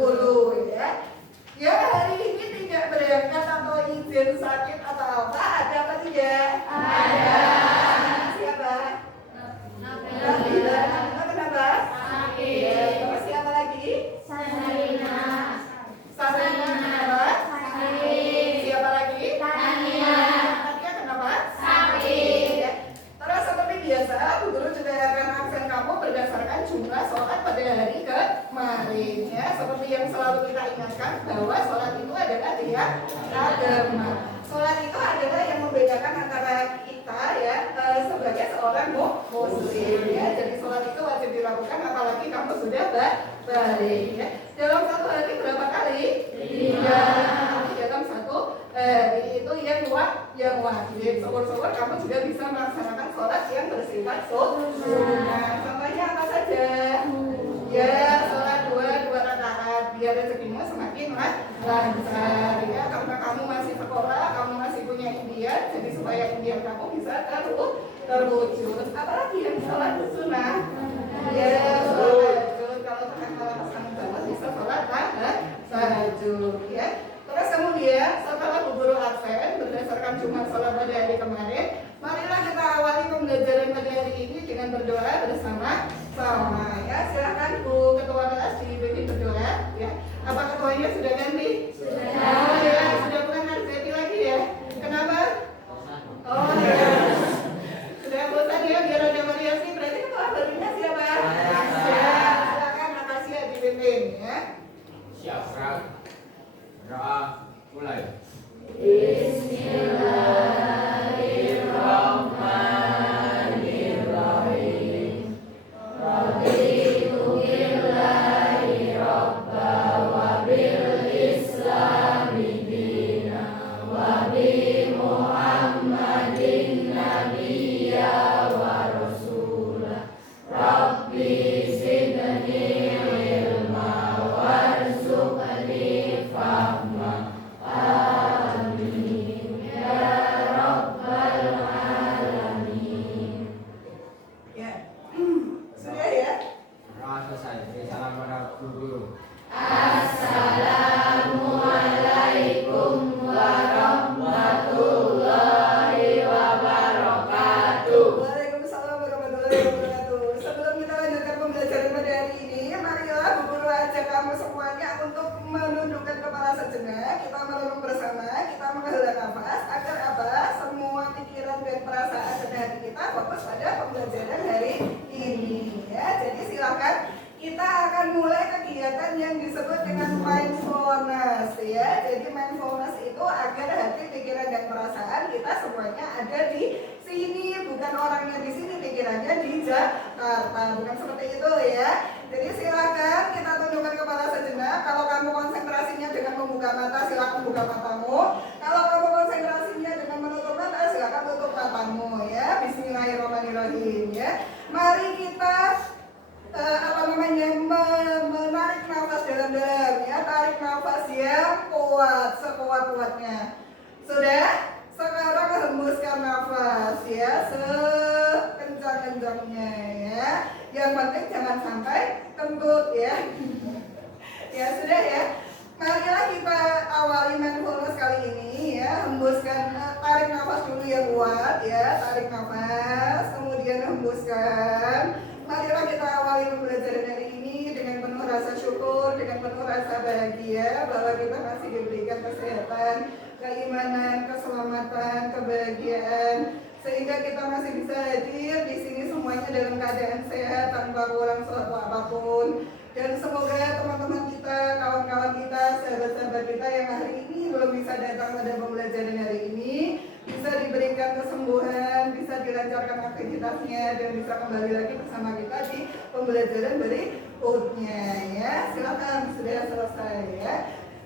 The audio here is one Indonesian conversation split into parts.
10 ya. Ya hari ini tidak berangkat atau izin sakit atau apa? Ada apa tidak? Ada. Siapa? Nabila. Kenapa? Sakit. Ya, terus siapa lagi? Sarina. Sarina kenapa? Sakit. Siapa lagi? Tania. Tania kenapa? Sakit. Ya. Terus seperti biasa, Bu Guru juga akan absen kamu berdasarkan jumlah sholat pada hari kemarin ya. Seperti yang selalu kita ingatkan bahwa sholat itu adalah tiap agama. Sholat itu adalah yang membedakan antara kita ya sebagai seorang muslim ya. Jadi sholat itu wajib dilakukan apalagi kamu sudah balik ya. Dalam satu hari berapa kali? 3 kali dalam satu hari itu yang wajib. Syukur-syukur kamu juga bisa melaksanakan sholat yang bersifat sunnah. Contohnya apa saja? Ya sholat 2 rakaat biar rezekimu semakin lancar ya. Karena kamu masih sekolah, kamu masih punya impian, jadi supaya impian kamu bisa terwujud. Apalagi yang sholat sunnah? Ya sholat tahajud. Kalau tengah malam kamu bangun bisa sholat tahajud ya. Terus kemudian setelah Bu Guru absen berdasarkan jumlah sholat pada hari kemarin, marilah kita awali pembelajaran pada hari ini dengan berdoa bersama-sama ya. Silakan Bu Ketua kelas dipimpin berdoa ya. Apa ketuanya sudah ganti? Sudah. Oh ya, sudah bukan Arzeti lagi ya. Kenapa? Oh ya. Sudah bosan ya, biar ada variasi. Berarti ketua barunya siapa? Ya, silakan makasih ya dipimpin ya. Siap, doa mulai. Bismillahirrahmanirrahim. Raditu billahi rabba wa bil islami dina wa bi Muhammadin nabiyya wa rasulah. Rabbi zidni ilma warzuqni fahma. Amin ya rabbal alamin. Ya. Sudah ya? Doa selesai. Salam pada guru. Assalamualaikum warahmatullahi wabarakatuh. Waalaikumsalam warahmatullahi wabarakatuh. Sebelum kita lanjutkan pembelajaran pada hari ini, marilah Bu Guru ajak kamu semuanya untuk menundukkan kepala sejenak. Kita merenung bersama, kita menghela nafas agar apa? Semua pikiran dan perasaan dan hati kita fokus pada pembelajaran hari ini ya. Jadi silakan kita akan mulai kegiatan yang disebut dengan mindfulness ya. Jadi mindfulness itu agar hati, pikiran dan perasaan kita semuanya ada di sini, bukan orangnya di sini, pikirannya di Jakarta, bukan seperti itu ya. Jadi silakan kita tundukkan kepala sejenak. Kalau kamu konsentrasinya dengan membuka mata, silakan buka matamu. Kalau kamu konsentrasinya dengan menutup mata, silakan tutup matamu ya. Bismillahirrahmanirrahim ya. Mari kita menarik nafas dalam-dalam ya. Tarik nafas yang kuat, sekuat-kuatnya. Sudah? Sekarang hembuskan nafas ya, sekencang-kencangnya ya. Yang penting jangan sampai kentut ya. Ya sudah ya. Marilah kita awali mindfulness kali ini ya. Hembuskan, tarik nafas dulu yang kuat ya. Tarik nafas, kemudian hembuskan. Marilah kita awali pembelajaran hari ini dengan penuh rasa syukur, dengan penuh rasa bahagia bahwa kita masih diberikan kesehatan, keimanan, keselamatan, kebahagiaan, sehingga kita masih bisa hadir di sini semuanya dalam keadaan sehat tanpa kurang suatu apapun. Dan semoga teman-teman kita, kawan-kawan kita, sahabat-sahabat kita yang hari ini belum bisa datang pada pembelajaran hari ini bisa diberikan kesembuhan, bisa dilancarkan aktivitasnya dan bisa kembali lagi bersama kita di pembelajaran berikutnya ya. Silakan, sudah selesai ya.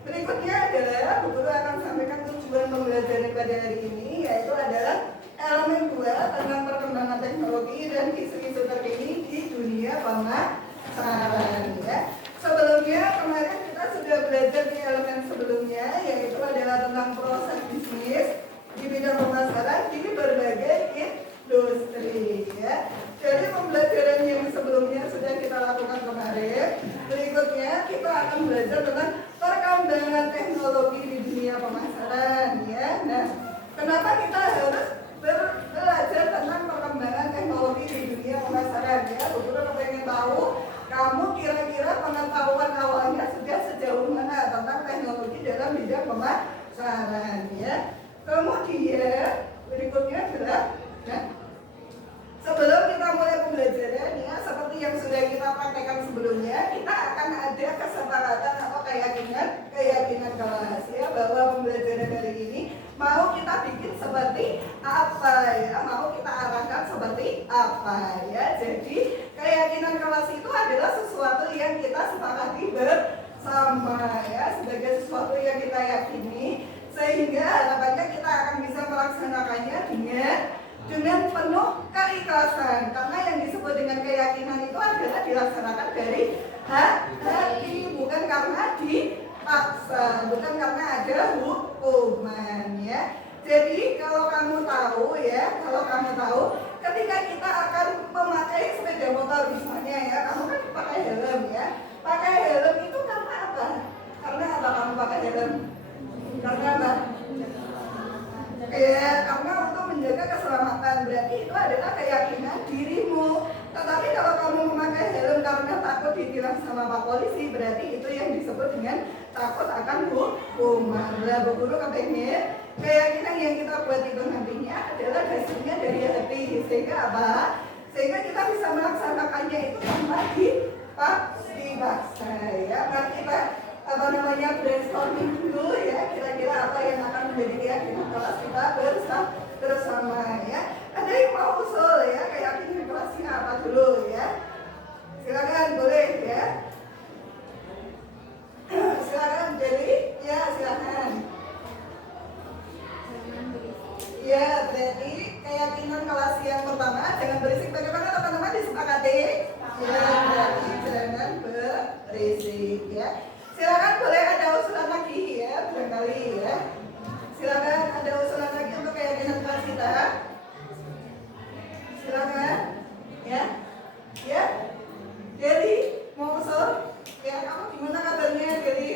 Berikutnya adalah Bu Guru akan sampaikan tujuan pembelajaran pada hari ini, yaitu adalah elemen 2 tentang perkembangan teknologi dan isu-isu terkini di dunia pemasaran ya. Sebelumnya kemarin kita sudah belajar di elemen sebelumnya, yaitu adalah tentang proses bisnis di bidang pemasaran di berbagai industri ya. Jadi pembelajaran yang sebelumnya sudah kita lakukan kemarin. Berikutnya kita akan belajar seperti apa ya, mau kita arahkan seperti apa ya. Jadi keyakinan kelas itu adalah sesuatu yang kita sepakati bersama ya, sebagai sesuatu yang kita yakini, sehingga harapannya kita akan bisa melaksanakannya dengan penuh keikhlasan. Karena yang disebut dengan keyakinan itu adalah dilaksanakan dari hati, bukan karena dipaksa, bukan karena ada hukuman ya. Jadi kalau kamu tahu ya, ketika kita akan memakai sepeda motor misalnya ya, kamu kan pakai helm ya. Pakai helm itu karena apa? Karena apa kamu pakai helm? Karena apa? Ya, karena untuk menjaga keselamatan. Berarti itu adalah keyakinan dirimu. Tetapi kalau kamu memakai helm karena takut ditilang sama Pak Polisi, berarti itu yang disebut dengan takut akan hukuman. Bu Guru kepengen keyakinan yang kita buat itu nantinya adalah hasilnya dari hati. Sehingga apa? Sehingga kita bisa melaksanakannya itu tanpa dipaksa ya. Mari kita brainstorming dulu ya, kira-kira apa yang akan menjadi keyakinan kelas kita bersama ya. Ada yang mau usul ya, keyakinan kelasnya apa dulu ya? Silakan, boleh ya. Silakan, jadi ya silakan. Ya, berarti keyakinan kelas yang pertama, jangan berisik. Bagaimana teman-teman disepakati? Ya, berarti jangan berisik ya. Silakan, boleh ada usulan lagi ya, barangkali ya. Silakan, ada usulan lagi untuk keyakinan kelas kita. Silakan, ya, ya. Jadi mau usul? Ya, kamu gimana kabarnya? Jadi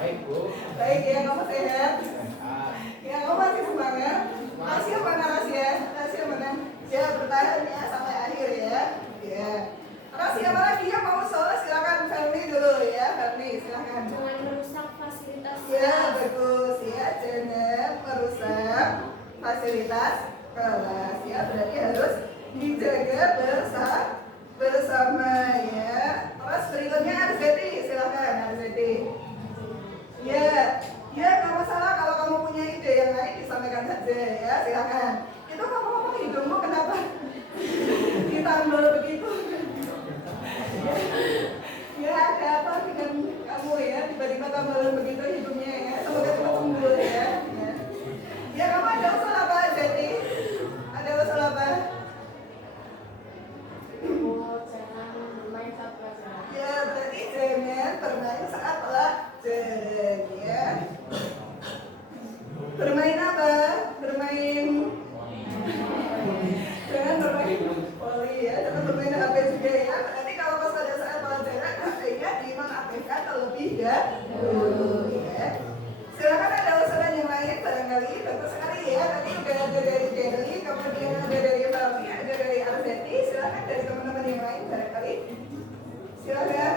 Baik, Bu. baik ya, kamu sehat? Ya, kamu masih semangat? Rahasia mana rahasia? Rahasia mana? Ya, bertahan ya sampai akhir ya. Ya. Rahasia apa lagi yang mau usul? Silakan Ferni dulu ya, Ferni silakan. Jangan merusak fasilitas. Ya, bagus ya, jangan merusak fasilitas kelas ya. Berarti harus dijaga bersama ya. Terus berikutnya Arzeti, silakan Arzeti. Ya, ya nggak masalah kalau kamu punya ide yang lain disampaikan saja ya, silakan. Itu kamu ngomong hidungmu kenapa ditambal begitu? Ya ada apa dengan kamu ya, tiba-tiba tambalan begitu hidungnya ya, semoga cepat sembuh ya. Ya kamu ada usul apa Arzeti? Ada usul apa? Jangan bermain saat pelajaran. Ya berarti jangan bermain saat pelajaran ya. Bermain apa? Bermain. Jangan bermain poli ya, jangan bermain HP juga ya. Berarti kalau pas pada saat pelajaran HP-nya dinonaktifkan terlebih dahulu ya. Silakan ada usulan yang lain barangkali, bagus sekali ya. Tadi udah ada dari Jerry, kemudian ada dari Fami, ada dari Arzeti. Silakan dari teman-teman yang lain barangkali. Silakan.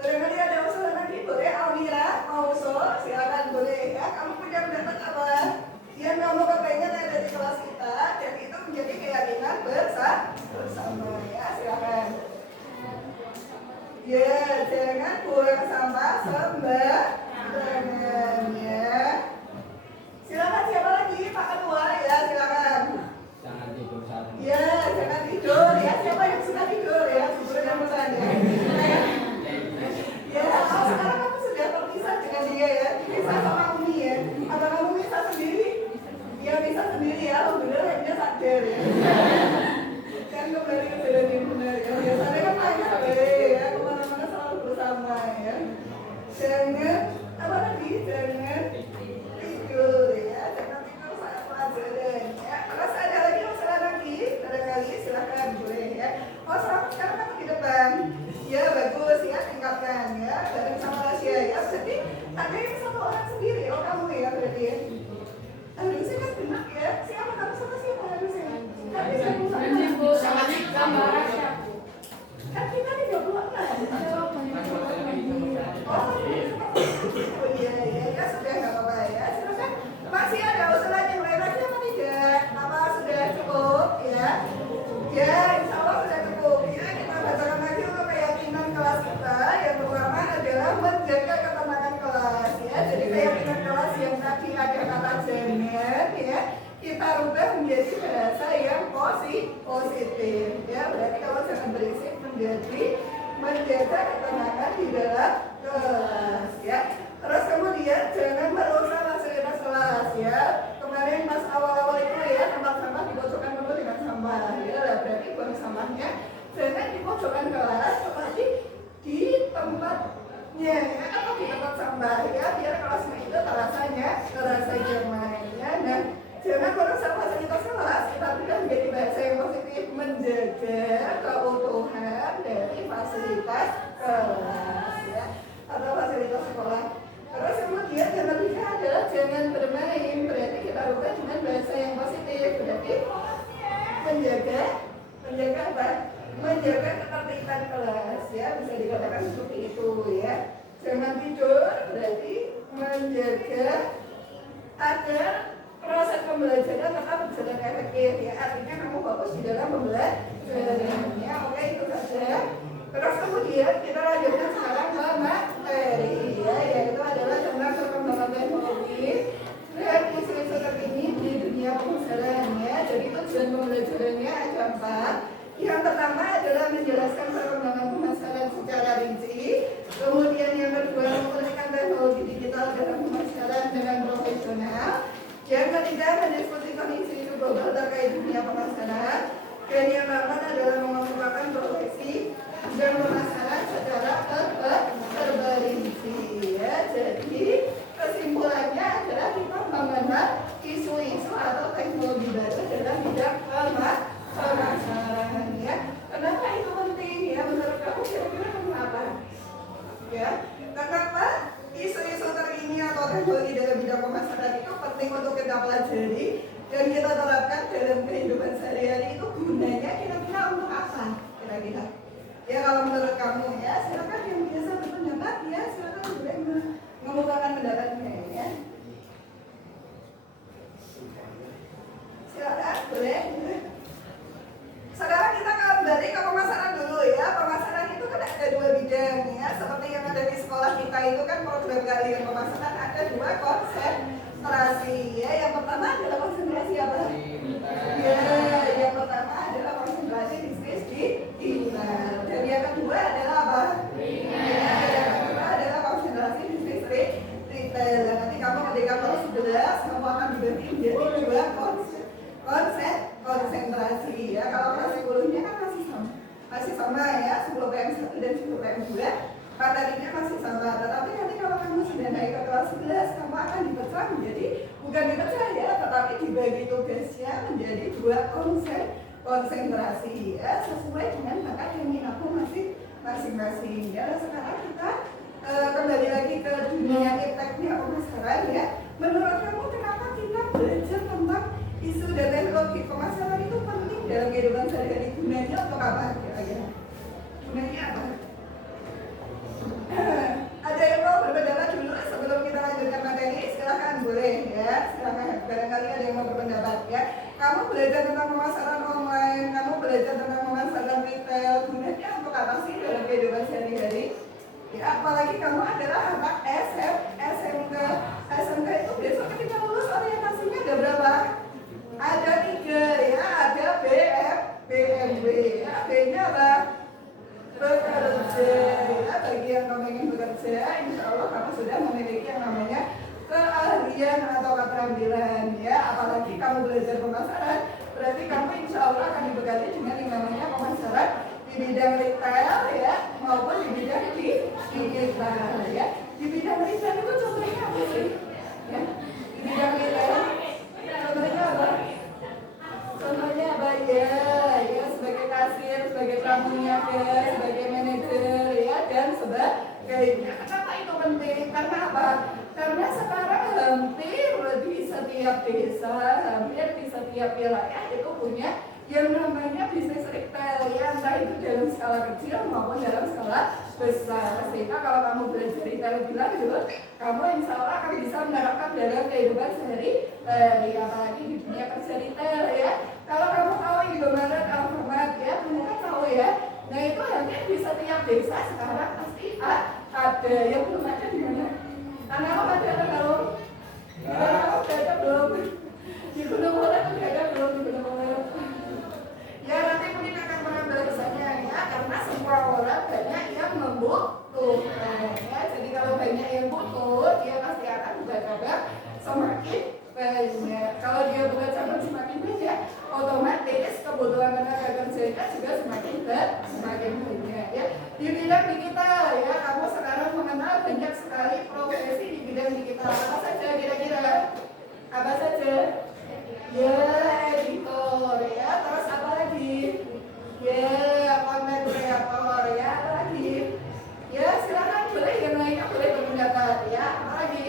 Barangkali ada usulan lagi, boleh Almira mau usul, silakan boleh ya. Kamu punya pendapat apa yang kamu kepengen ada di kelas kita dan itu menjadi keyakinan bersama ya, silakan. Ya, jangan buang sampah sembarangan ya. Silakan siapa lagi Pak Ketua ya, silakan. Jangan tidur saat ini. Ya, jangan tidur ya. Siapa yang suka tidur ya? Sebenarnya bukan ya. Ya, oh, sekarang kamu sudah terpisah dengan dia ya. Bisa sama Umi ya. Apa kamu bisa sendiri? Ya bisa sendiri ya. Alhamdulillah dia sadar ya. Kan kembali ke jalan yang benar ya. Biasanya kan main HP ya. Kemana-mana selalu bersama ya. Jangan apa lagi? Jangan tidur ya. Jangan tidur saat pelajaran ya. Terus ada lagi usulan lagi? Barangkali silakan boleh ya. Oh sekarang kamu di depan. Ya bagus ya, tingkatkan ya. Bareng sama Rasya ya. Berarti ada yang satu orang sendiri. Oh kamu ya berarti ya. Harusnya kan benar ya. Siapa kamu sama siapa harusnya? Tapi kamu sama Gambar Rasya. kan kita 36. Oh iya iya ya sudah positif. Ya, berarti kalau jangan berisik menjadi menjaga ketenangan di dalam kelas. Ya. Terus kemudian jangan merusak fasilitas kelas. Ya. Kemarin pas awal-awal itu ya tempat sampah dipojokkan penuh dengan sampah. Ya, berarti buang sampahnya jangan di pojokan kelas, tetapi di tempatnya ya, atau di tempat sampah ya, biar kelasnya itu terasa nyaman ya. Nah, jangan merusak fasilitas kelas, tapi kan menjadi bahasa yang positif, menjaga keutuhan dari fasilitas kelas ya, atau fasilitas sekolah. Terus kemudian yang ketiga adalah jangan bermain, berarti kita ubah dengan bahasa yang positif, berarti menjaga apa? Menjaga ketertiban kelas ya, bisa dikatakan seperti itu ya. Jangan tidur, berarti menjaga agar proses pembelajaran tetap berjalan efektif ya, artinya kamu fokus di dalam pembelajarannya. Oke, itu saja. Terus kemudian kita lanjutkan sekarang ke materi ya, yaitu adalah tentang perkembangan teknologi dan isu-isu terkini di dunia pemasaran ya. Jadi tujuan pembelajarannya ada 4. Yang pertama adalah menjelaskan perkembangan pemasaran secara rinci. Kemudian yang kedua memperlihatkan teknologi digital dalam pemasaran dengan profesional. Yang ketiga mendiskusikan isu-isu global terkait dunia pemasaran. Dan yang keempat adalah mengemukakan profesi dan pemasaran secara terperinci ya. Jadi kesimpulannya adalah kita mengenal isu-isu atau teknologi baru dalam bidang pemasaran ya. Kenapa itu penting ya menurut kamu, kira-kira kenapa? Ya, kenapa isu-isu terkini atau teknologi dalam bidang pemasaran itu penting untuk kita pelajari dan kita terapkan dalam kehidupan sehari-hari? Itu gunanya kira-kira untuk apa? Kira-kira ya, kalau menurut kamu ya, silakan yang biasa berpendapat ya, silakan boleh mengemukakan pendapatnya ya. Silakan boleh. Sekarang kita kembali ke pemasaran dulu ya. Pemasaran itu kan ada 2 bidang ya, seperti yang ada di sekolah kita itu kan program kalian pemasaran ada 2 konsentrasi ya. Yang pertama adalah konsentrasi apa? Ya, yang pertama adalah konsentrasi bisnis digital. Dan yang kedua adalah apa? Ya, yang kedua adalah konsentrasi bisnis retail. Nanti kamu ketika kelas 11 kamu akan dibagi menjadi 2 konsentrasi ya. Kalau kelas 10-nya kan masih sama ya, 10 PM1 dan 10 PM2 materinya masih sama. Tetapi nanti kalau kamu sudah naik ke kelas 11 kamu akan dipecah menjadi, bukan dipecah ya, tetapi dibagi tugasnya menjadi 2 konsentrasi ya, sesuai dengan bakat yang minatmu masing-masing ya. Sekarang kita kembali lagi ke dunia ipteknya pemasaran ya. Menurut kamu kenapa kita belajar tentang isu dan teknologi pemasaran itu penting dalam kehidupan sehari-hari? Gunanya untuk apa kira-kira? Gunanya apa? Ada yang mau berpendapat dulu sebelum kita lanjutkan materi? Silahkan boleh ya, silahkan. Barangkali ada yang mau berpendapat ya. Kamu belajar tentang pemasaran online, kamu belajar tentang pemasaran retail, gunanya untuk apa sih dalam kehidupan sehari-hari? Ya, apalagi kamu adalah anak SMK itu besok ketika lulus orientasinya ada berapa? Ada 3 ya, ada BMW ya, B-nya apa? Bekerja ya. Bagi yang kamu ingin bekerja, insya Allah kamu sudah memiliki yang namanya keahlian atau keterampilan ya. Apalagi kamu belajar pemasaran, berarti kamu insya Allah akan dibekali dengan yang namanya pemasaran di bidang retail ya, maupun di bidang digital ya. Di bidang retail itu contohnya apa sih? Ya, di bidang retail contohnya apa? Contohnya apa ya, sebagai kasir, sebagai pramuniaga, sebagai manajer ya, dan sebagainya. Kenapa itu penting? Karena apa? Karena sekarang hampir di setiap desa, hampir di setiap wilayah itu punya yang namanya bisnis retail ya, entah itu dalam skala kecil maupun dalam skala besar. Sehingga kalau kamu belajar retail lebih lanjut, kamu insya Allah akan bisa menerapkan dalam kehidupan sehari-hari, apalagi di dunia kerja retail ya. Kalau kamu tahu Indomaret, Alfamart ya, kamu kan tahu ya. Nah itu hampir di setiap desa sekarang pasti ada. Yang belum ada di mana? Anak kamu ada belum? Kamu ada belum? Di Gunung Mawar ada belum? Di Gunung Mawar juga semakin banyak ya. Di bidang digital ya, kamu sekarang mengenal banyak sekali profesi di bidang digital. Apa saja kira-kira? Apa saja? Ya, editor ya. Terus apa lagi? Ya, content creator ya. Apa lagi? Ya, silakan boleh yang lainnya boleh berpendapat ya. Apa lagi?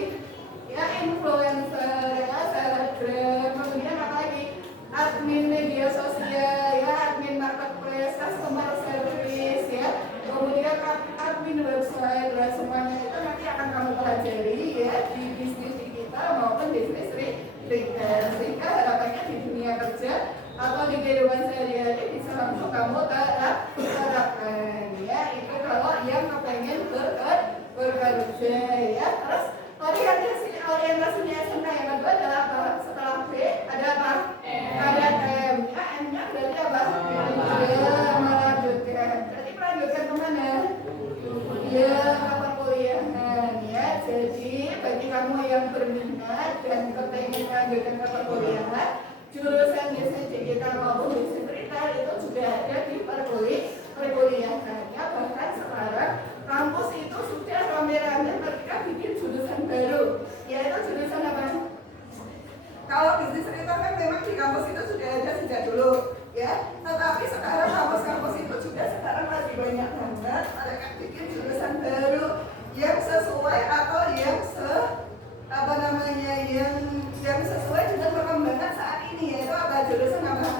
Ya, influencer ya, selebgram. Kemudian apa lagi? Admin media sosial ya, admin marketplace, customer service ya. Kemudian admin website dan semuanya itu nanti akan kamu pelajari ya di bisnis digital maupun bisnis retail. Sehingga harapannya di dunia kerja atau di kehidupan sehari-hari bisa langsung kamu terapkan ya. Itu kalau yang kepengen bekerja ya. Terus orientasinya SMK yang kedua adalah apa? Setelah B ada apa? Ada M ya. M-nya berarti apa? Ya, melanjutkan. Berarti melanjutkan kemana? Ya, ke perkuliahan ya. Jadi bagi kamu yang berminat dan kepengen melanjutkan ke perkuliahan, jurusan bisnis digital maupun bisnis retail itu sudah ada di perkuliahan ya. Bahkan sekarang kampus itu sudah rame-rame mereka bikin jurusan baru, yaitu jurusan apa? Kalau bisnis retail kan memang di kampus itu sudah ada sejak dulu ya, tetapi sekarang kampus-kampus itu juga sekarang lagi banyak banget mereka bikin jurusan baru yang sesuai atau yang yang sesuai dengan perkembangan saat ini, yaitu apa? Jurusan apa?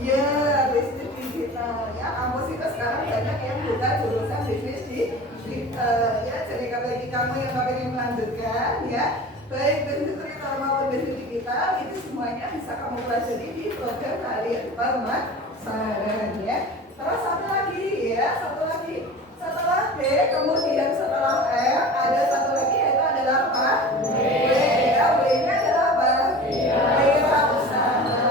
Ya, bisnis digital ya. Kampus itu sekarang banyak yang buka jurusan bisnis digital ya. Jadi bagi kamu yang ingin melanjutkan ya, baik bisnis retail maupun bisnis digital, itu semuanya bisa kamu pelajari di program kalian pemasaran ya. Terus satu lagi ya, setelah B kemudian setelah M ada satu lagi, yaitu adalah apa? W-nya adalah apa? Wirausaha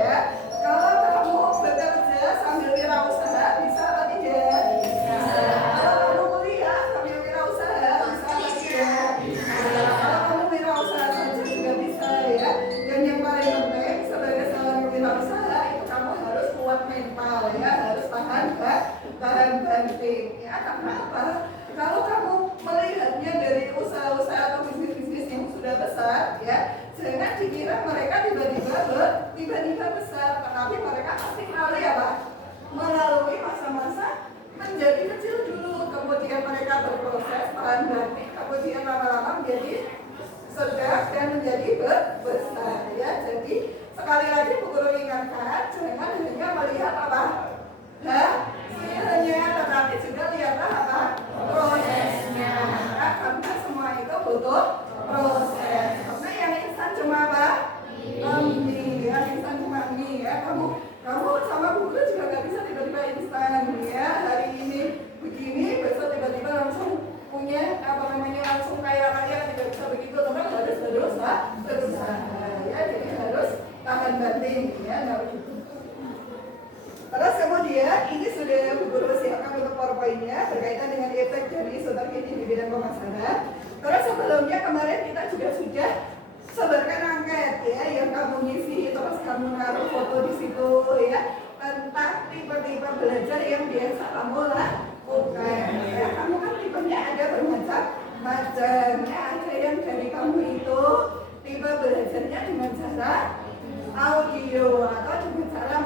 ya. Kalau kamu bekerja sambil wirausaha bisa apa tidak? Bisa. Kalau kamu kuliah sambil wirausaha bisa apa tidak? Bisa. Kalau kamu wirausaha saja juga bisa ya. Dan yang paling penting sebagai seorang wirausaha itu kamu harus kuat mental ya, harus tahan banting ya. Karena apa? Kalau kamu melihatnya dari usaha-usaha atau bisnis-bisnis yang sudah besar ya, jangan dikira mereka tiba-tiba besar, tetapi mereka pasti melalui masa-masa menjadi kecil dulu, kemudian mereka berproses tahan banting, kemudian lama-lama menjadi sedang dan menjadi besar ya. Jadi sekali lagi Bu Guru ingatkan, jangan hanya melihat apa? Hasilnya, tetapi juga lihatlah apa? Prosesnya. Karena semua itu butuh proses. Karena yang instan cuma apa? Mie. Yang instan cuma mie ya. Kamu sama Bu Guru juga nggak bisa tiba-tiba instan ya. Hari ini begini, besok tiba-tiba langsung punya langsung kaya raya, tidak bisa begitu. Teman harus berusaha ya. Jadi harus tahan banting ya. Nah, begitu. Terus kemudian ini sudah Bu Guru siapkan untuk PowerPoint-nya berkaitan dengan efek dari Sutarkini di bidang pemasaran. Terus sebelumnya kemarin kita juga sudah sebarkan angket ya, yang kamu ngisi terus kamu naruh foto di situ ya, tentang tipe-tipe belajar yang biasa kamu lakukan ya. Kamu kan tipenya ada bermacam-macam ya. Ada yang dari kamu itu tipe belajarnya dengan cara audio atau dengan cara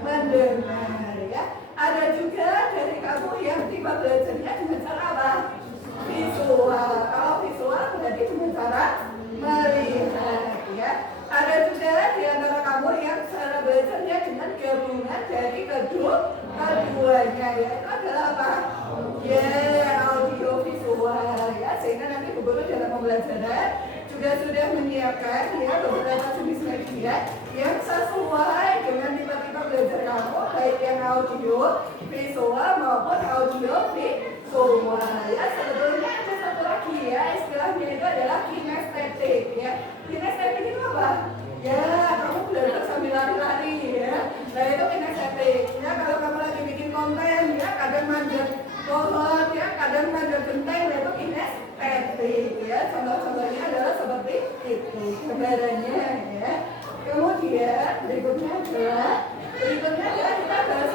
mendengar ya. Ada juga dari kamu yang tipe belajarnya dengan cara apa? Visual. Kalau visual berarti dengan cara melihat ya. Ada juga di antara kamu yang cara belajarnya dengan gabungan dari keduanya, yaitu adalah apa? Ya, audio visual ya. Sehingga nanti Bu Guru dalam pembelajaran juga sudah menyiapkan ya beberapa jenis media yang sesuai dengan tipe-tipe belajar kamu, baik yang audio visual maupun audio visual ya. Sebetulnya ada satu lagi ya, istilahnya itu adalah kinestetik ya. Kinestetik itu apa? Ya, kamu belajar sambil lari-lari ya. Nah, itu kinestetik ya. Kalau kamu lagi bikin konten ya, kadang manjat pohon ya, kadang manjat genteng, itu kinestetik ya. Contoh-contohnya adalah seperti itu gambarannya ya. Kemudian berikutnya adalah kita bahas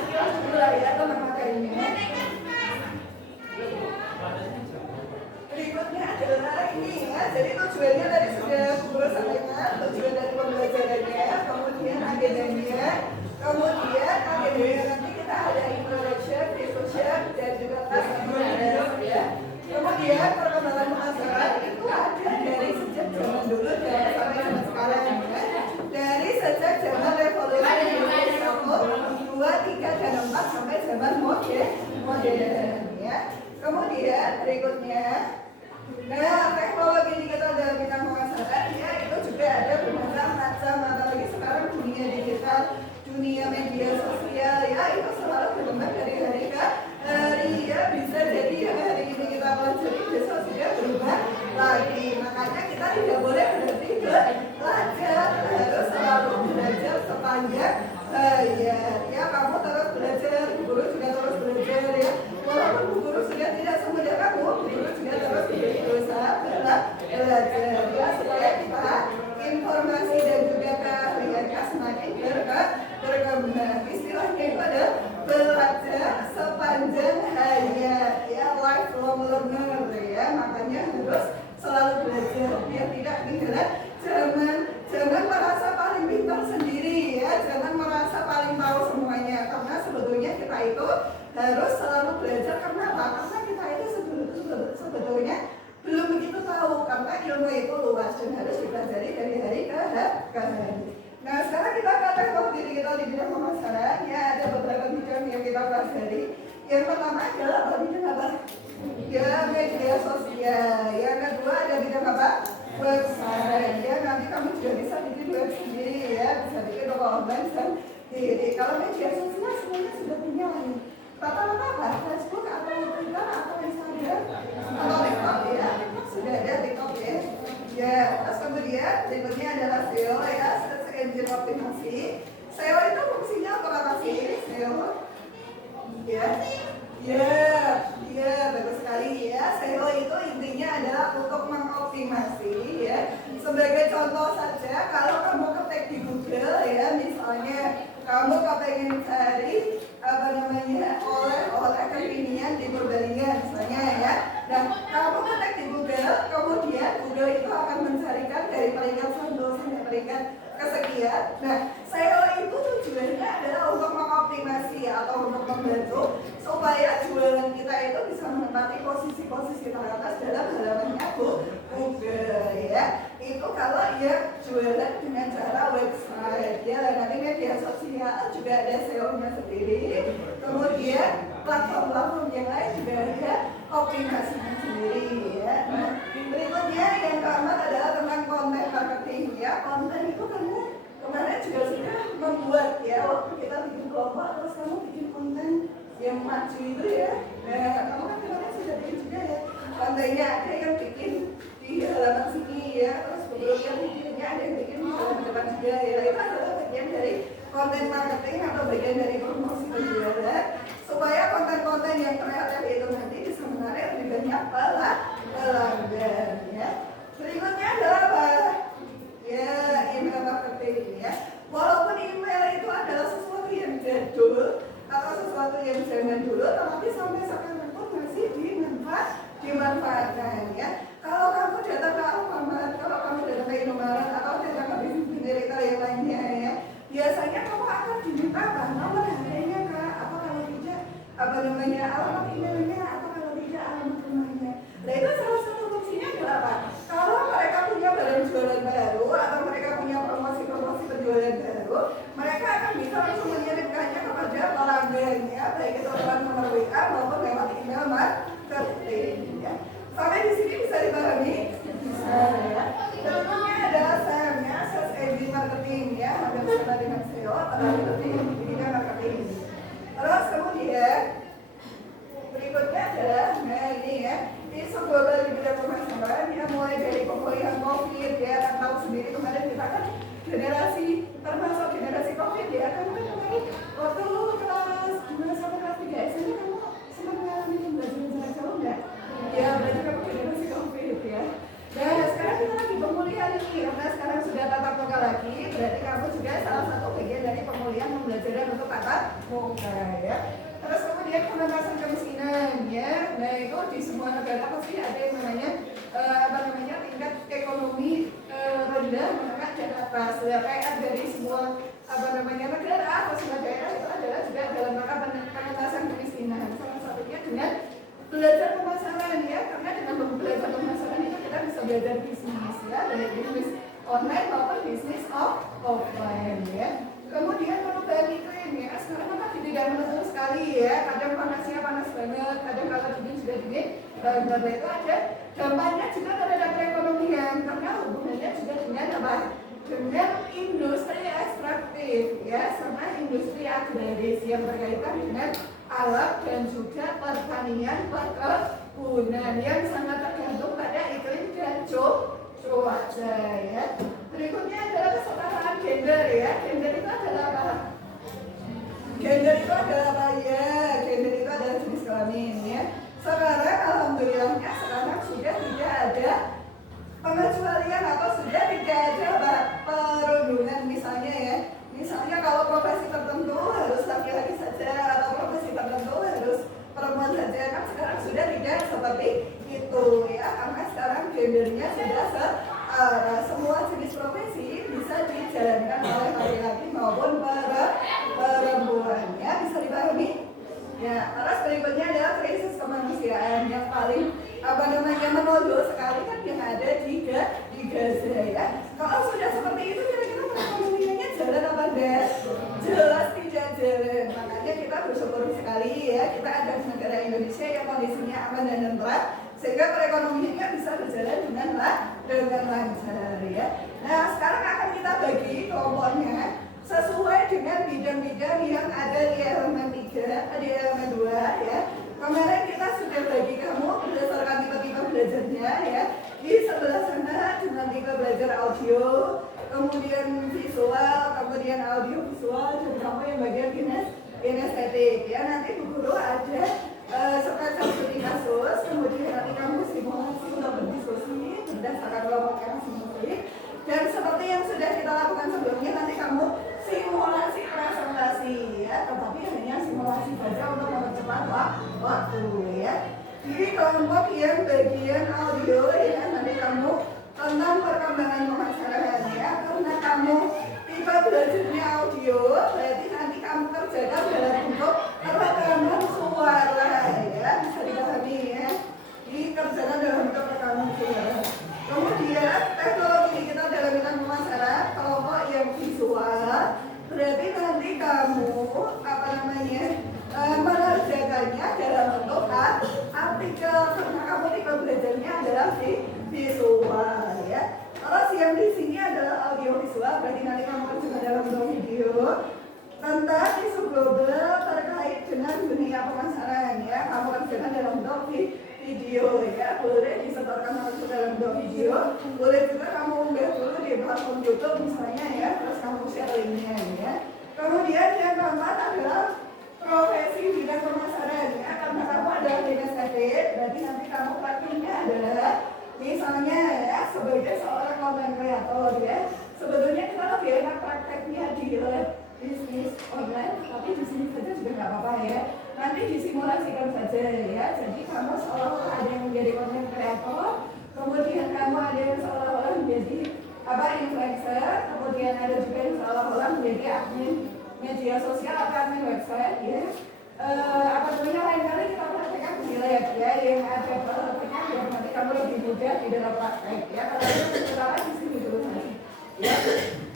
agen ya. Kemudian berikutnya, nah teknologi digital dalam bidang pemasaran ya itu juga ada bermacam-macam, apalagi sekarang dunia digital, dunia media sosial ya itu selalu berkembang dari hari ke hari ya, bisa jadi yang hari ini kita pelajari besok sudah berubah lagi. Makanya kita tidak boleh berhenti belajar, harus selalu belajar sepanjang ya kamu terus belajar, guru juga terus belajar ya. Walaupun guru sudah tidak semudah kamu, guru juga terus berusaha belajar ya supaya kita informasi dan juga keahliannya semakin berkembang. Istilahnya itu adalah belajar sepanjang hayat ya, lifelong learner ya. Makanya harus selalu belajar biar tidak ketinggalan zaman. Jangan merasa paling pintar sendiri ya, jangan merasa paling tahu semuanya, karena sebetulnya kita itu harus selalu belajar. Karena apa? Karena kita itu sebetulnya belum begitu tahu, karena ilmu itu luas dan harus dipelajari dari hari ke hari. Nah sekarang kita akan teknologi digital di bidang pemasaran ya, ada beberapa bidang yang kita pelajari. Yang pertama adalah bidang apa? Ya media sosial. Yang kedua ada bidang apa? Website ya, nanti kamu juga bisa bikin web sendiri ya, bisa bikin toko online sendiri. Kalau media sosial semuanya sudah punya nih. Rata-rata apa? Facebook atau Twitter atau Instagram atau TikTok ya, TikTok sudah ada TikTok ya. Ya, terus kemudian berikutnya adalah SEO ya, search engine optimasi. SEO itu fungsinya apa sih? SEO ya, bagus sekali ya. SEO itu intinya adalah untuk mengoptimasi ya. Sebagai contoh saja, kalau kamu ketik di Google ya, misalnya kamu kepengen cari oleh kekinian di Purbalingga misalnya ya. Dan kamu ketik di Google, kemudian Google itu akan mencarikan dari peringkat 1 sampai peringkat kesekian. Nah, SEO itu tujuannya adalah untuk mengoptimasi atau untuk membantu supaya jualan kita itu bisa menempati posisi-posisi teratas dalam halamannya Google ya. Itu kalau ya jualan dengan cara website ya. Nanti media sosial juga ada SEO-nya sendiri. Kemudian platform-platform yang lain juga ada optimasinya sendiri ya. Nah, berikutnya yang keempat adalah tentang konten marketing ya. Konten itu kamu kemarin juga sudah membuat ya, waktu kita bikin kelompok terus kamu bikin konten yang maju itu ya. Nah, kamu kan kemarin sudah bikin juga ya. Kontennya ada yang bikin di halaman sini ya, terus beberapa videonya ada yang bikin di halaman depan juga ya. Itu adalah bagian dari konten marketing atau bagian dari promosi penjualan supaya konten-konten yang kreatif itu nanti bisa menarik lebih banyak pelanggan ya. Berikutnya adalah apa? Ya, email marketing ya. Walaupun email itu adalah sesuatu yang jadul atau sesuatu yang zaman dulu, tetapi sampai sekarang pun masih dimanfaatkan ya. Kalau kamu datang ke Alfamart, kalau kamu datang ke Indomaret atau datang ke bisnis retail yang lainnya ya, biasanya kamu akan diminta apa? Nomor HP-nya kah? Apa kalau tidak alamat emailnya? Apa kalau tidak alamat rumahnya? Nah itu salah satu fungsinya adalah apa? Kalau mereka punya barang jualan baru atau mereka punya promosi penjualan baru, mereka akan bisa langsung mengirimkannya kepada pelanggan ya, baik itu lewat nomor WA maupun lewat email marketing ya. Sampai di sini bisa dipahami? Bisa ya. Tentunya adalah SEM-nya, search engine marketing ya, hampir sama dengan SEO atau pendidikan marketing. Terus kemudian berikutnya adalah ini ya, isu global di bidang pemasaran ya, mulai dari pemulihan COVID ya, kan tahu sendiri kemarin kita kan generasi termasuk generasi COVID ya, kamu kan kemarin waktu kelas 2 sampai kelas 3 SMP kamu sempat mengalami pembelajaran jarak jauh nggak? Ya, berarti kamu generasi COVID ya. Nah, sekarang kita lagi pemulihan ini, karena sekarang sudah tatap muka lagi, berarti kamu juga salah satu bagian dari pemulihan pembelajaran untuk tatap muka ya. Terus kemudian pengentasan kemiskinan ya. Nah, itu di semua negara pasti ada yang namanya tingkat ekonomi rendah, menengah dan atas. Kayak dari semua negara atau semua daerah itu adalah juga dalam rangka pengentasan kemiskinan. Salah satunya dengan belajar pemasaran ya, karena dengan belajar pemasaran itu kita bisa belajar bisnis ya, dari bisnis online maupun bisnis offline ya. Kemudian perubahan iklim ya, sekarang apa tidak menentu sekali sekali ya. Kadang panasnya panas banget, kadang kalau dingin juga dingin. Dan itu ada dampaknya juga terhadap perekonomian karena hubungannya juga dengan apa? Dengan industri ekstraktif ya, sama industri agraris yang berkaitan dengan alat dan juga pertanian perkebunan yang sangat tergantung pada iklim dan cuaca ya. Berikutnya adalah kesetaraan gender ya. Gender itu adalah apa? Gender itu adalah apa ya? Gender itu adalah jenis kelamin ya. Sekarang alhamdulillahnya sekarang sudah tidak ada pengecualian atau sudah tidak ada perundungan misalnya ya. Misalnya kalau profesi tertentu harus laki-laki saja atau profesi tertentu harus perempuan saja, kan sekarang sudah tidak seperti itu ya, karena sekarang gendernya sudah semua jenis profesi bisa dijalankan oleh laki-laki maupun perempuan ya, bisa dipahami ya. Terus berikutnya adalah krisis kemanusiaan yang paling menonjol sekali kan yang ada di Gaza ya. Kalau sudah seperti itu kira-kira perekonomiannya jalan apa enggak? Jelas tidak jalan. Makanya kita bersyukur sekali ya, kita ada di negara Indonesia yang kondisinya aman dan tentram sehingga perekonomiannya bisa berjalan dengan lancar ya. Nah, sekarang akan kita bagi kelompoknya sesuai dengan bidang-bidang yang ada di elemen 3, di elemen 2 ya. Kemarin kita sudah bagi kamu berdasarkan tipe-tipe belajarnya ya. Di sebelah sana dengan tipe belajar audio, kemudian visual, kemudian audio visual, dan kamu yang bagian kinestetik ya. Nanti Bu Guru ada sketsa studi kasus, kemudian nanti kamu simulasi untuk berdiskusi berdasarkan kelompok yang simulasi. Dan seperti yang sudah kita lakukan sebelumnya, nanti kamu simulasi presentasi ya, tetapi hanya simulasi saja untuk mempercepat waktu ya. Jadi kelompok yang bagian audio ya, nanti kamu tentang perkembangan pemasaran ya, karena kamu tipe belajarnya audio, berarti nanti kamu kerjakan dalam bentuk rekaman suara ya, bisa dipahami ya. Dikerjakan dalam bentuk rekaman suara. Kemudian teknologi kita dalam bidang pemasaran, kelompok yang visual, berarti nanti kamu mengerjakannya dalam bentuk artikel karena kamu tipe belajarnya adalah visual ya. Terus yang di sini adalah audio visual, berarti nanti kamu kerjakan dalam bentuk video tentang isu global terkait dengan dunia pemasaran ya. Kamu kerjakan dalam bentuk video ya, boleh disetorkan langsung dalam bentuk video, boleh juga kamu unggah dulu di platform YouTube misalnya ya, terus kamu share linknya ya. Kemudian yang keempat adalah profesi bidang pemasaran ya, karena kamu adalah kinestetik, berarti nanti kamu praktiknya adalah misalnya ya sebagai seorang content creator ya. Sebetulnya kita lebih enak prakteknya di bisnis online, tapi di sini saja juga nggak apa-apa ya. Nanti disimulasikan saja ya. Jadi kamu seolah-olah ada yang menjadi content creator, kemudian kamu ada yang seolah-olah menjadi influencer, kemudian ada juga yang seolah-olah menjadi admin media sosial atau admin website ya. Lain kali kita praktekkan di lab ya, yang ada prakteknya yang nanti kamu lebih mudah di dalam praktek ya. Kalau itu terutama di sini dulu saja ya.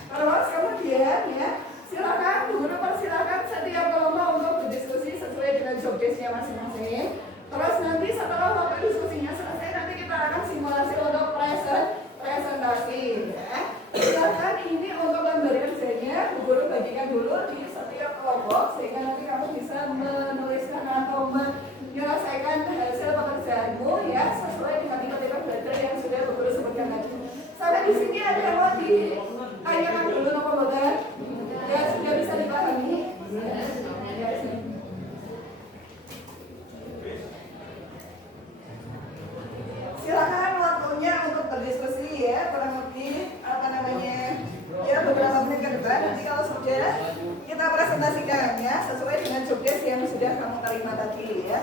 Terus kemudian ya, silakan guru persilakan setiap kelompok untuk berdiskusi sesuai dengan job desk-nya masing-masing. Terus nanti setelah waktu diskusinya selesai, nanti kita akan simulasi untuk presentasi ya. Silakan ini untuk lembar kerjanya guru bagikan dulu di setiap kelompok sehingga nanti kamu bisa menuliskan atau menyelesaikan hasil pekerjaanmu ya sesuai dengan tipe-tipe belajar yang sudah guru sebutkan tadi. Sampai di sini ada yang mau ditanyakan dulu nopo boten? Ya sudah bisa dipahami? Ya, silakan waktunya untuk berdiskusi ya, kurang lebih ya beberapa menit ke depan. Nanti kalau sudah kita presentasikan ya sesuai dengan job desk yang sudah kamu terima tadi ya.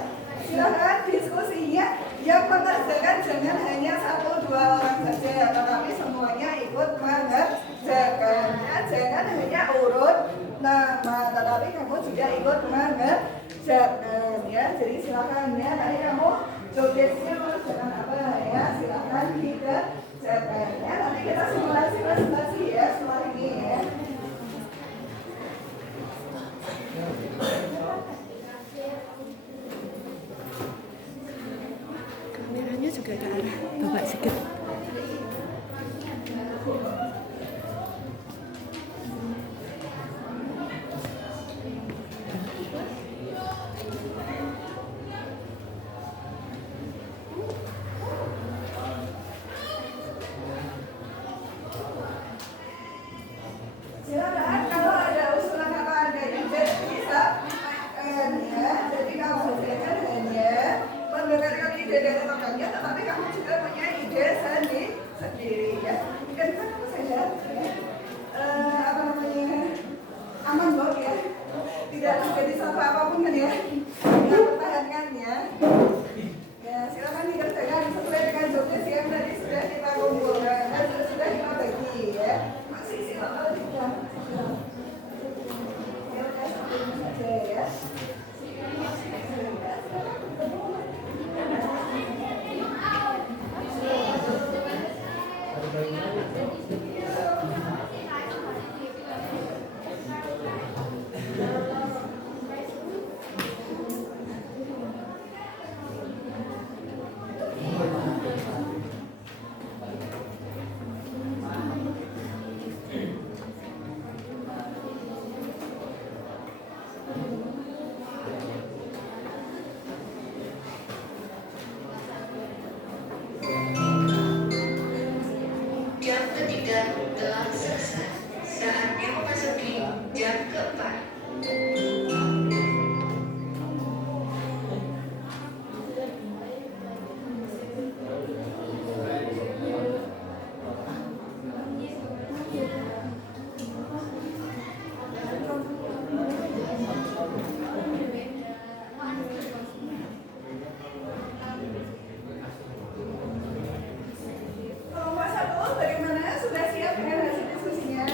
Silakan diskusinya yang mengerjakan jangan hanya 1-2 orang saja, tetapi semuanya ikut mengerjakan ya. Jangan hanya urut nama, tetapi kamu juga ikut mengerjakan ya. Jadi silakan ya, tadi kamu job desk-nya mengerjakan apa ya, silakan dikerjakan ya. Nanti kita simulasi presentasi ya setelah ini ya. tidak menjadi salah apapun kan ya. Kita pertahankannya. Ya, silakan dikerjakan sesuai dengan job desk yang tadi sudah kita kumpulkan, sudah kita bagi ya. Masih silakan juga. Ya, seperti ini saja ya. Jam ketiga telah selesai. Saatnya memasuki jam keempat. Kelompok satu bagaimana? Sudah siap dengan hasil diskusinya?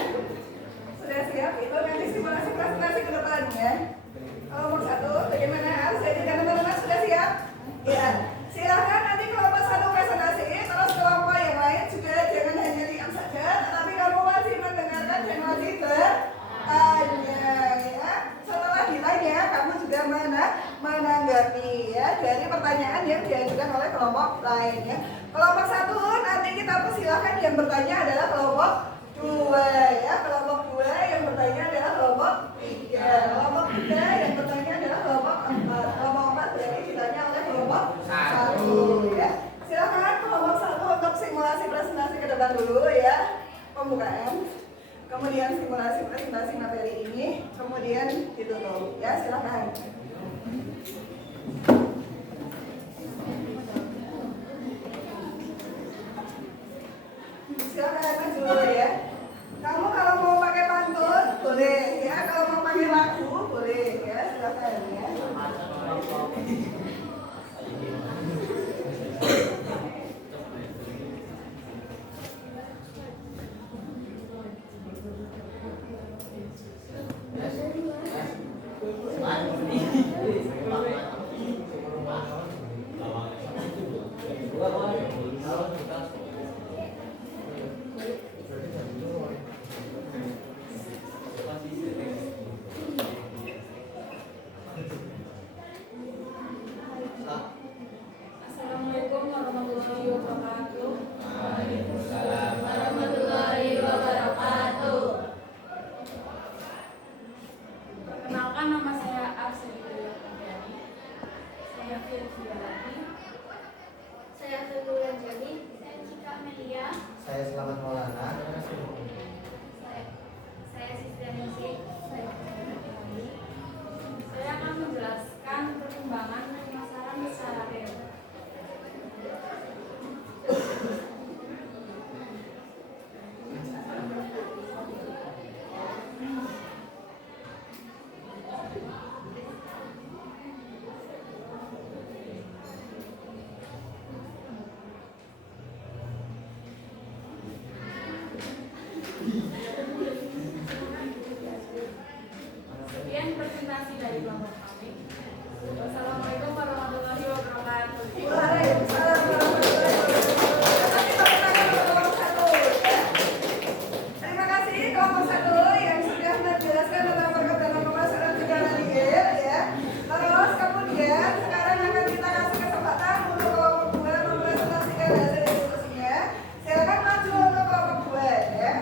Sudah siap? Itu nanti simulasi presentasi ke depannya. Kelompok satu bagaimana? Saya juga teman-teman sudah siap? Ya. Silahkan nanti kelompok satu presentasi, terus kelompok yang lain juga jangan hanya diam saja, tetapi kamu wajib mendengarkan dan wajib bertanya ya. Setelah ditanya, kamu juga menanggapi ya dari pertanyaan yang diajukan oleh kelompok lain ya. Kelompok satu nanti kita persilahkan yang bertanya adalah kelompok dua ya. Kelompok dua yang bertanya adalah kelompok tiga. Kelompok tiga yang bertanya adalah kelompok empat. Kelompok empat berarti ditanya oleh kelompok satu ya. Silakan kelompok satu untuk simulasi presentasi ke depan dulu ya. Pembukaan. Kemudian simulasi presentasi materi ini, kemudian ditutup ya. Silakan. Silakan maju ya. Kamu kalau mau pakai pantun boleh ya, kalau mau pakai lagu boleh ya, silakan ya. Assalamualaikum warahmatullahi wabarakatuh. Waalaikumsalam. Warahmatullahi wabarakatuh. Perkenalkan, nama saya Arsy Widya. Saya Firza Lati. Saya Firza Jali. Saya Cika Amelia. Saya Selamat Maulana. Saya Sisya Ningsi. Saya akan menjelaskan perkembangan pemasaran secara real. Sekian presentasi dari kelompok kami. Wassalamualaikum warahmatullahi wabarakatuh. Waalaikumsalam warahmatullahi wabarakatuh. Nanti tepuk tangan untuk kelompok satu ya. Terima kasih kelompok satu yang sudah menjelaskan tentang perkembangan pemasaran secara real ya. Terus kemudian sekarang akan kita kasih kesempatan untuk kelompok dua mempresentasikan hasil diskusinya. Silakan maju untuk kelompok dua ya.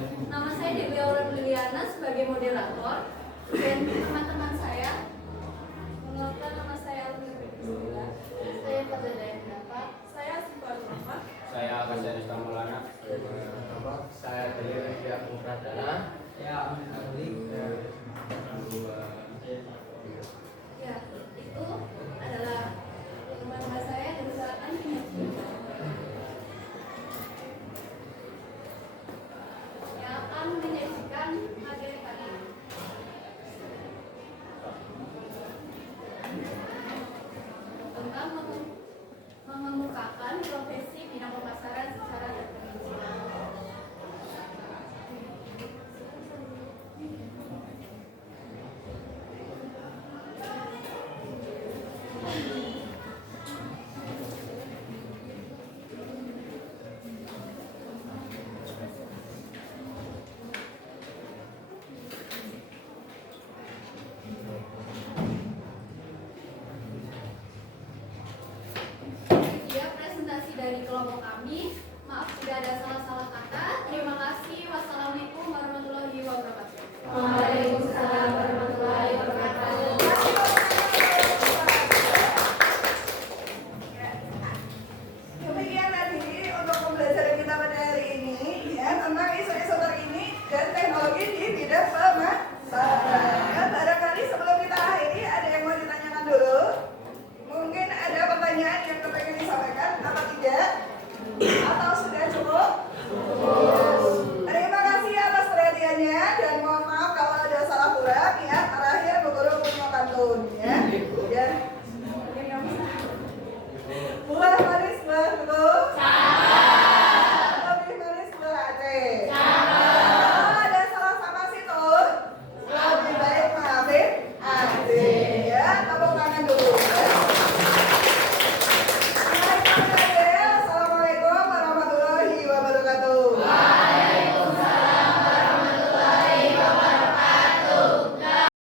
Nama saya Dewi Aurel Liliana sebagai moderator dan teman-teman saya. Mengenalkan, nama saya Alvin Priscilla. Saya Fadila Dapat. Saya Sifat Rahmat. Saya Akasya Nista Maulana. Saya Deli Rizky Agung Pradana. Ya, Ya, itu adalah teman saya dan usahakan